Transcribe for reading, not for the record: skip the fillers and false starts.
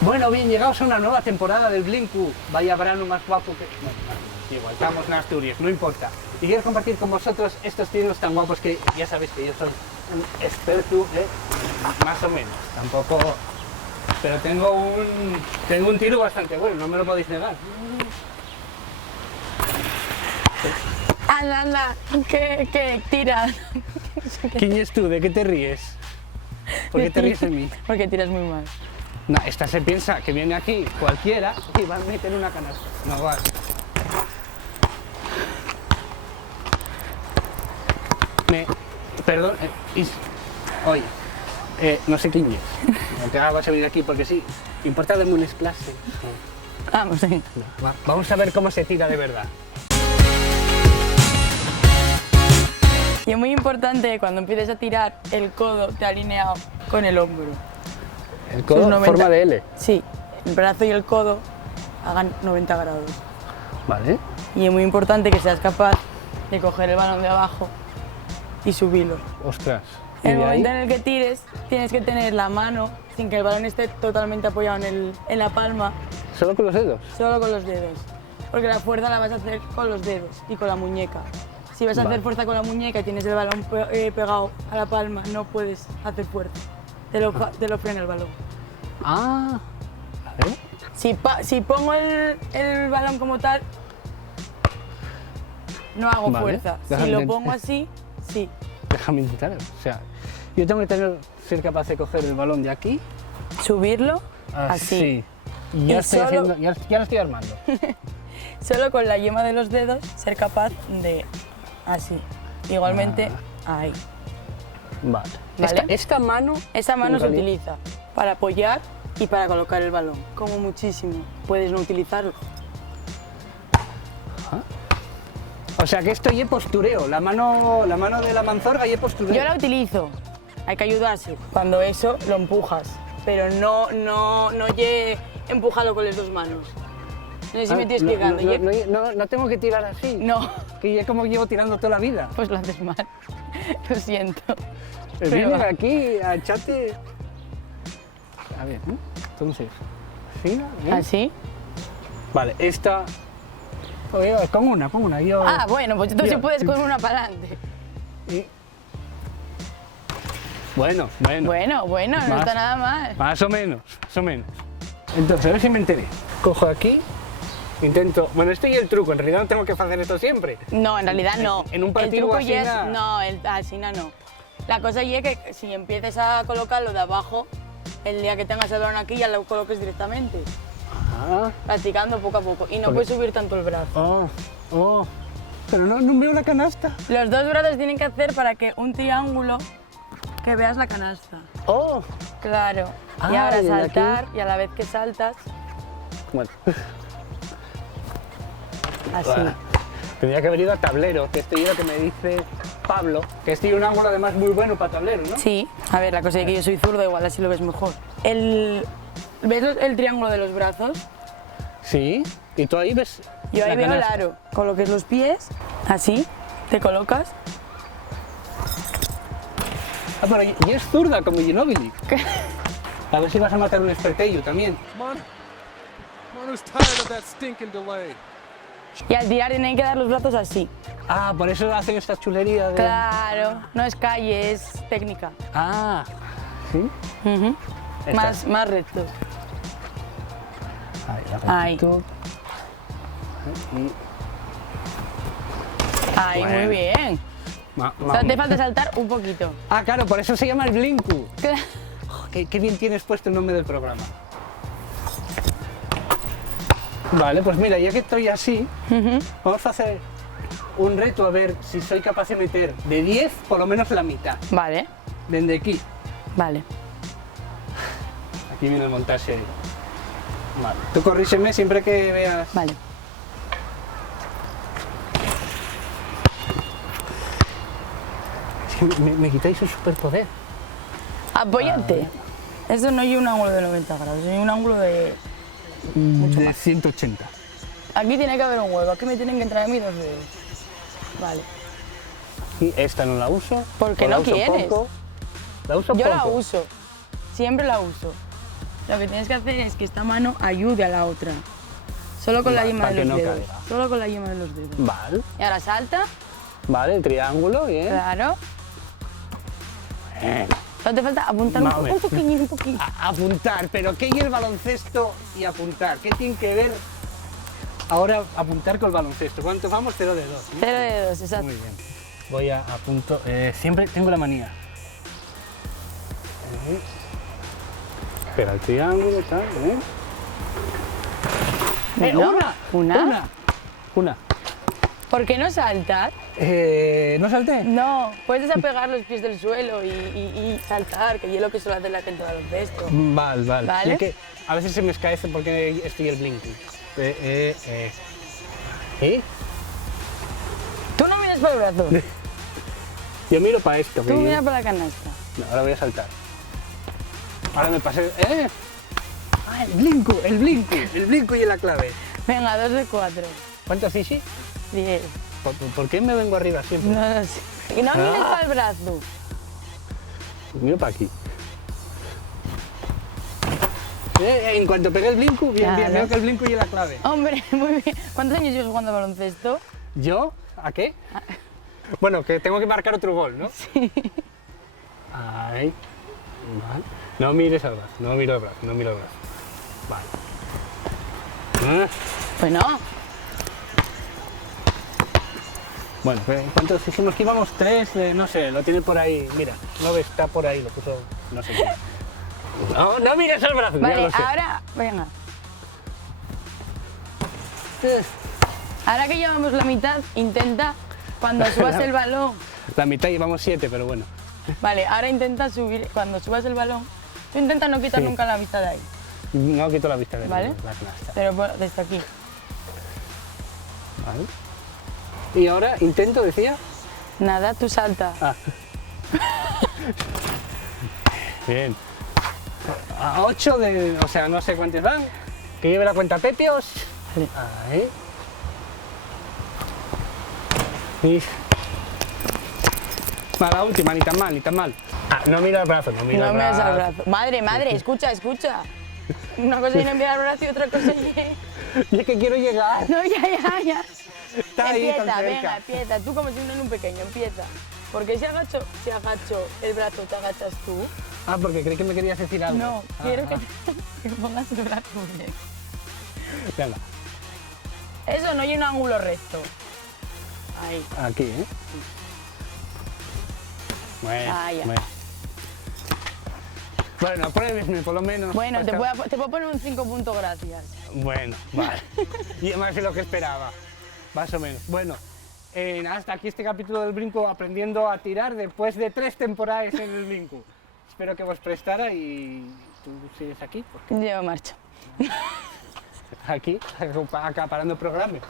Bueno, bien, llegados a una nueva temporada del Blinku. Vaya verano más guapo que... No, igual, estamos en Asturias, no importa. Y quiero compartir con vosotros estos tiros tan guapos que ya sabéis que yo soy un experto, más o menos. Tampoco... Pero tengo un tiro bastante bueno, no me lo podéis negar. Anda, anda, ¿qué tiras? ¿Quién es tú? ¿De qué te ríes? ¿Por qué te ríes de mí? Porque tiras muy mal. No, esta se piensa que viene aquí cualquiera y va a meter una canasta. No va. Perdón, oye, no sé quién es. No te vas a venir aquí porque sí. ¿Importa darme un splash? Vamos, sí. Vamos a ver cómo se tira de verdad. Y es muy importante cuando empieces a tirar el codo te alineado con el hombro. El codo en 90... forma de L. Sí, el brazo y el codo hagan 90 grados. Vale. Y es muy importante que seas capaz de coger el balón de abajo y subirlo. Ostras. ¿Y En el de ahí? momento en el que tires, tienes que tener la mano sin que el balón esté totalmente apoyado en la palma, ¿Solo con los dedos? solo con los dedos. Porque la fuerza la vas a hacer con los dedos y con la muñeca. Si vas a hacer fuerza con la muñeca y tienes el balón pegado a la palma, no puedes hacer fuerza. Te lo frena el balón. Ah. A ver. Si pongo el balón como tal, no hago Vale. fuerza. Déjame Si lo intentar. pongo así, sí. Déjame intentar. O sea, yo tengo que ser capaz de coger el balón de aquí. Subirlo así. Y ya Y estoy solo- haciendo, ya lo estoy armando. Solo con la yema de los dedos ser capaz de así. Igualmente, ahí. Vale. ¿Vale? Esta mano... Esa mano en se realidad- utiliza para apoyar y para colocar el balón. Como muchísimo. Puedes no utilizarlo. O sea que esto ya es postureo. La mano de la manzorga ya es postureo. Yo la utilizo. Hay que ayudarse. Cuando eso lo empujas. Pero no empújalo con las dos manos. No sé si me estoy explicando. No tengo que tirar así. No, Que ya como llevo tirando toda la vida. pues lo haces mal. Lo siento. Vienen Prueba. aquí a echarte... A ver, ¿no? Entonces... ¿Sí? ¿Eh? ¿Así? Vale, esta... Oye, pon una. Yo... Ah, bueno, pues tú sí Yo- puedes con una para adelante. y- Bueno. Bueno, no Más. está nada mal. Más o menos. Entonces, a ver si me enteré. Cojo aquí, intento... Bueno, esto y el truco, en realidad no tengo que hacer esto siempre. No, en realidad no. En un el partido truco así ya es... na- No, así no. La cosa ya es que si empiezas a colocarlo de abajo, el día que tengas el balón aquí ya lo coloques directamente. Ah, Practicando poco a poco. Y no Porque- puedes subir tanto el brazo. Pero no veo la canasta. Los dos brazos tienen que hacer para que un triángulo que veas la canasta. Oh, Claro. Ah, y ahora y de aquí- saltar y a la vez que saltas, bueno. así. Tendría que haber ido a tablero, que estoy lo que me dice Pablo, que estoy un ángulo además muy bueno para tablero, ¿no? Sí, a ver, la cosa es que yo soy zurdo, igual así lo ves mejor. ¿Ves el triángulo de los brazos? Sí, y tú ahí ves. Yo ahí la veo el canasta. aro. Coloques los pies, así, te colocas. Ah, pero y es zurda como Ginóbili. A ver si vas a matar un espertello también. Manu's tired of that stinking delay. Y al tirar tienen que dar los brazos así. Ah, por eso hacen esta chulería de... Claro, no es calle, es técnica. Ah, ¿sí? Ujú. Esta. Más recto. Ahí, rectito. Y... Ay, Bueno. muy bien. Solo te falta saltar un poquito. Ah, claro, por eso se llama el Blinku. Cla- Qué bien tienes puesto el nombre del programa. Vale, pues mira, ya que estoy así, vamos a hacer un reto a ver si soy capaz de meter de 10 por lo menos la mitad. Vale, Desde aquí. vale. Aquí viene el montaje. Vale. Tú corrígeme siempre que veas. Vale. Es que me quitáis un superpoder. Apóyate. Eso no hay un ángulo de 90 grados, hay un ángulo de... Mucho de más. 180. Aquí tiene que haber un huevo, aquí me tienen que entrar a mí dos dedos. Vale. Y esta no la uso. ¿Por qué o la no uso quieres? poco. La uso Yo poco. la uso, siempre la uso. Lo que tienes que hacer es que esta mano ayude a la otra. Solo con la Vale, yema para de que los no dedos. caiga. Solo con la yema de los dedos. Vale, Y ahora salta. vale, el triángulo, bien. Claro. Bien. Solo te falta apuntar Más o un menos. poquillo, un poquillo. Apuntar, pero ¿qué hay el baloncesto y apuntar? ¿Qué tiene que ver ahora apuntar con el baloncesto? ¿Cuánto vamos? 0 de 2. 0 de 2, exacto. Muy bien. Voy a punto. Siempre tengo la manía. Espera, el triángulo, tal. Bueno, Una. Una. ¿Por qué no saltar? ¿No salté? No, puedes desapegar los pies del suelo y saltar, que es lo que suele hacer la gente de baloncesto. Vale. ¿Vale? Es que a veces se me escaece porque estoy el blinking. ¿Eh? Tú no miras para el brazo, Yo miro para esto. tú que yo- miras para la canasta. No, ahora voy a saltar. Ahora me pasé. Ah, el blinku y la clave. Venga, 2 de 4. ¿Cuánto Fishi? 10. ¿Por qué me vengo arriba siempre? No lo sé. Y no mires para el brazo. Miro para aquí. En cuanto pegué el blinku, bien, Claro. veo que el blinku y la clave. Hombre, muy bien. ¿Cuántos años llevas jugando al baloncesto? ¿Yo? ¿A qué? Bueno, que tengo que marcar otro gol, ¿no? Sí. Ahí. Vale. No mires al brazo, no miro el brazo, Vale. Bueno, Bueno, ¿cuántos dijimos que íbamos? 3, no sé, lo tiene por ahí. Mira, no ves, está por ahí, lo puso no sé quién. No mires al brazo, ya vale, lo sé. ahora, venga. Ahora que llevamos la mitad, intenta cuando subas el balón. La mitad llevamos 7, pero bueno. Vale, ahora intenta subir, cuando subas el balón, tú intenta no quitar Sí. nunca la vista de ahí, No quito la vista de ¿Vale? la canasta. pero desde aquí. Vale. Y ahora intento, decía. Nada, tú salta. Ah. Bien. A 8 de. O sea, no sé cuántos van. Que lleve la cuenta Pepeos. Vale. Ahí. Y. Va, la última, ni tan mal. Ah, no mira el brazo, no mira No el me brazo. das al brazo. Madre, escucha. Una cosa es no mirar el brazo y otra cosa es... Y es que quiero llegar. No, ya. Está ahí tan Empieza, cerca. venga, empieza. Tú como si no en un pequeño, empieza. Porque si agacho el brazo, te agachas tú. Ah, porque creí que me querías decir algo. No, Ah, quiero ah. que pongas el brazo bien. Venga, Eso, no hay un ángulo recto. Ahí. aquí, ¿eh? Bueno, Ah, ya. Bueno, apruébesme por lo menos. Bueno, te Pues, puedo poner un 5 puntos, gracias. Bueno, vale. Y más de lo que esperaba, más o menos. Bueno, hasta aquí este capítulo del brinco aprendiendo a tirar después de 3 temporadas en el brinco. Espero que vos prestara y tú sigues aquí, porque Yo marcho. aquí, acaparando programas.